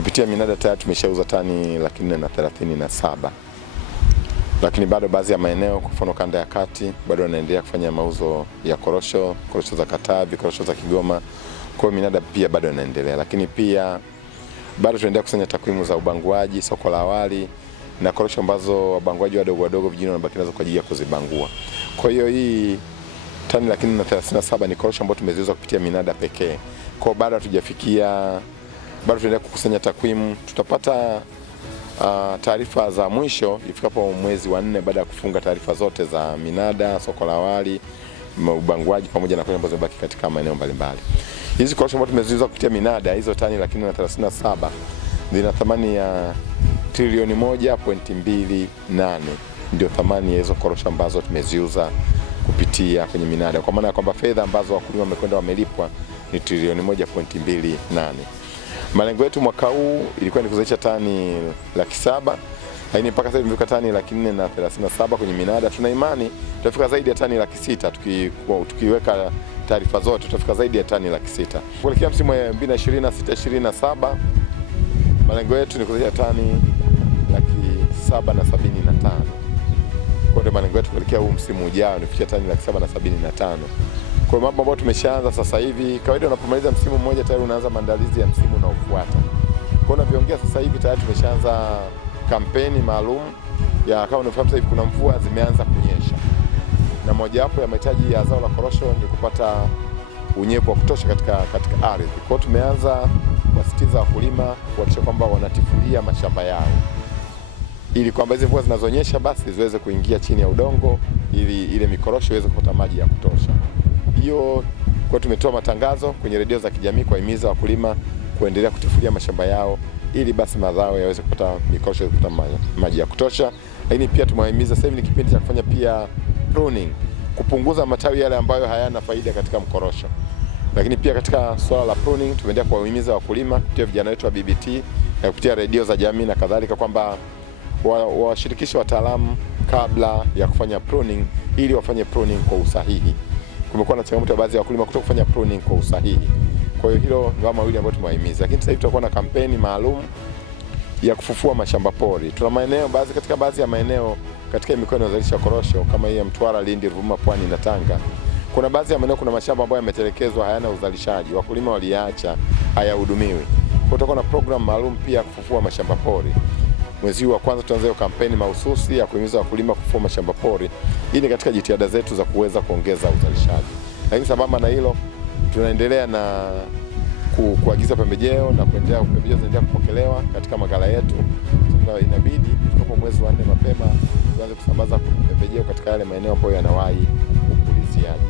kupitia minada tayari tumeshauza tani 437. Lakini bado baadhi ya maeneo, kwa mfano kanda ya kati, bado wanaendelea kufanya mauzo ya korosho za Katavi, korosho za Kigoma. Kwa hiyo minada pia bado inaendelea. Lakini pia bado tunaendelea kusanya takwimu za ubanguaji, soko la awali na korosho ambazo wabanguaji wadogo vijijini wanabaki nazo kwa ajili ya kuzibangua. Kwa hiyo hii tani 437 ni korosho ambazo tumeziuza kupitia minada pekee. Kwa bado hatujafikia, bado tunaendelea kukusanya takwimu. Tutapata taarifa za mwisho ifikapo mwezi wa 4 baada ya kufunga taarifa zote za minada, soko la awali, ubanguaji pamoja na korosho ambazo zimebaki katika maeneo mbalimbali. Hizi korosho ambazo tumeziuza kupitia minada, hizo tani 437 zina thamani ya trilioni 1.28, ndio thamani ya hizo korosho ambazo tumeziuza kupitia kwenye minada. Kwa maana ya kwamba fedha ambazo wakulima wamekwenda wamelipwa ni trilioni 1.28. Malengo yetu mwaka huu ilikuwa ni kuzalisha tani 700,000, lakini mpaka sasa tumefika tani 437 kwenye minada. Tuna imani tutafika zaidi ya tani 600,000 tukiweka taarifa zote, tutafika zaidi ya tani 600,000. Kuelekea msimu wa 2026/27 malengo yetu ni kuzalisha tani 775,000. Kwa hiyo malengo yetu kuelekea huu msimu ujao ni kufikia tani 775,000. Kwa mambo ambayo tumeshaanza sasa hivi, kawaida unapomaliza msimu mmoja tayari unaanza maandalizi ya msimu unaofuata. Kwa hiyo tunavyoongea sasa hivi tayari tumeshaanza kampeni maalum ya, kama unafahamu sasa hivi kuna mvua zimeanza kunyesha. Na mojawapo ya mahitaji ya zao la korosho ni kupata unyevu wa kutosha katika ardhi. Kwa hiyo tumeanza kuwasitiza wakulima kuhakikisha kwamba wanatifulia mashamba yao, ili kwamba hizo mvua zinazonyesha basi ziweze kuingia chini ya udongo ili ile mikorosho iweze kupata maji ya kutosha. Hiyo kwa tumetoa matangazo kwenye redio za kijamii kuwahimiza wakulima kuendelea kutifulia mashamba yao ili basi mazao yaweze kupata, mikorosho iweze kupata maji ya kutosha. Lakini pia tumewahimiza, sasa hivi ni kipindi cha kufanya pia pruning, kupunguza matawi yale ambayo hayana faida katika mkorosho. Lakini pia katika swala la pruning tumeendelea kuwahimiza wakulima kupitia vijana wetu wa BBT na kupitia redio za jamii na kadhalika kwamba washirikishe wataalamu kabla ya kufanya pruning ili wafanye pruning kwa usahihi. Kumekuwa na changamoto ya baadhi ya wakulima kuto kufanya pruning kwa usahihi. Kwa hiyo hilo ndio mawili ambayo tumewahimiza. Lakini sasa hivi tutakuwa na kampeni maalum ya kufufua mashamba pori. Tuna maeneo katika baadhi ya maeneo katika mikoa inayozalisha korosho kama hii ya Mtwara, Lindi, Ruvuma, Pwani na Tanga. Kuna baadhi ya maeneo kuna mashamba ambayo yametelekezwa, hayana uzalishaji, wakulima waliacha, hayahudumiwi. Kwa hiyo tutakuwa na program maalum pia kufufua mashamba pori. Mwezi wa kwanza tutaanza hiyo kampeni mahususi ya kuhimiza wakulima kufufua mashamba pori. Hii ni katika jitihada zetu za kuweza kuongeza uzalishaji. Lakini sambamba na hilo tunaendelea na kuagiza pembejeo na pembejeo zinaendelea kupokelewa katika maghala yetu. Inabidi kwa mwezi wa 4 mapema tuanze kusambaza pembejeo katika yale maeneo ambayo yanawahi upuliziaji.